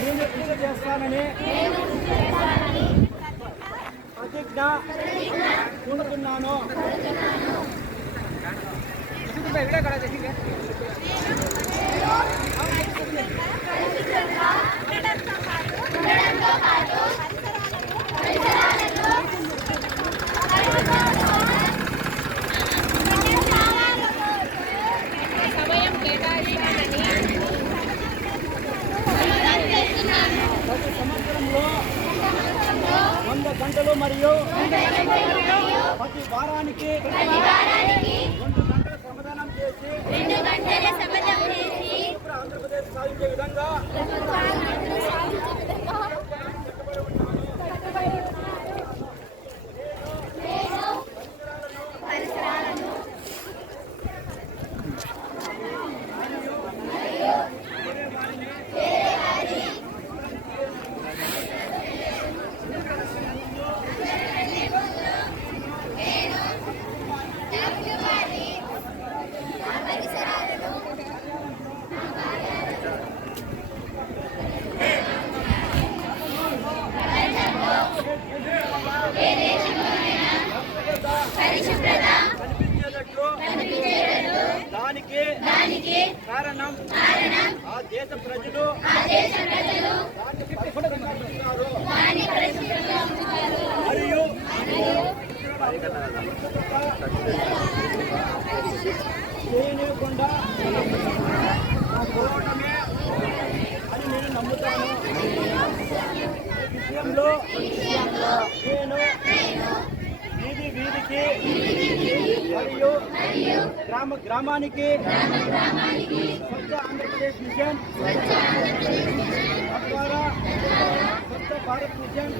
నేను కృషి చేస్తానని ప్రతిజ్ఞ పూనుతున్నాను. ప్రతి సంవత్సరంలో 100 గంటలు మరియు ప్రతి వారానికి 2 గంటల శ్రమదానం చేసి ఆంధ్రప్రదేశ్ సాధించే విధంగా దానికి కారణం ఆ దేశ ప్రజలు మరియు చేయనివ్వకుండా పోవటమే అని నేను నమ్ముతాను. ఈ విషయంలో నేను వీధికి మరియు గ్రామానికి స్వచ్ఛ ఆంధ్రప్రదేశ్ మిషన్ ద్వారా స్వచ్ఛ భారత్ మిషన్